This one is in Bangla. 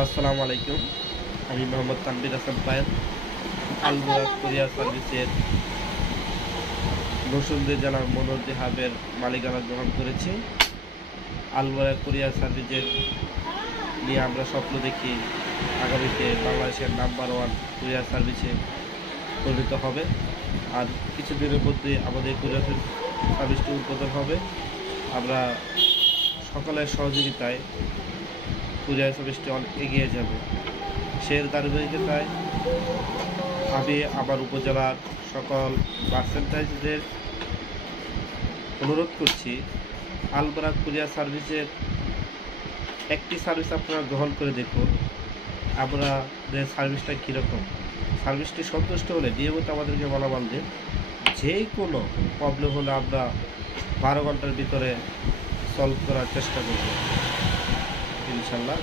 আসসালামু আলাইকুম। আমি মোহাম্মদ তানভীর হাসান পায়েল, আল-বুরাক কুরিয়ার সার্ভিসের নরসিংদী জেলার মনোহরদী হাবের মালিকানা গ্রহণ করেছি। আল-বুরাক কুরিয়ার সার্ভিসের নিয়ে আমরা স্বপ্ন দেখি আগামীতে বাংলাদেশের নাম্বার 1 কুরিয়ার সার্ভিসে পরিণত হবে। আর কিছুদিনের মধ্যে আমাদের কুরিয়ার সার্ভিসটি উদ্বোধন হবে। আমরা সকলের সহযোগিতায় কুরিয়ার সার্ভিসটি অনেক এগিয়ে যাবে। সেই ধারাবাহিকতায় আমি আমার উপজেলার সকল মার্চেন্টাইজদের অনুরোধ করছি, আল-বুরাক কুরিয়ার সার্ভিসের একটি সার্ভিস আপনারা গ্রহণ করে দেখুন আমাদের সার্ভিসটা কীরকম। সার্ভিসটি সন্তুষ্ট হলে নিয়মিত আমাদেরকে বলাবাল দিন। যে কোনো প্রবলেম হলে আমরা 12 ঘন্টার ভিতরে সলভ করার চেষ্টা করব ইনশাল্লাহ।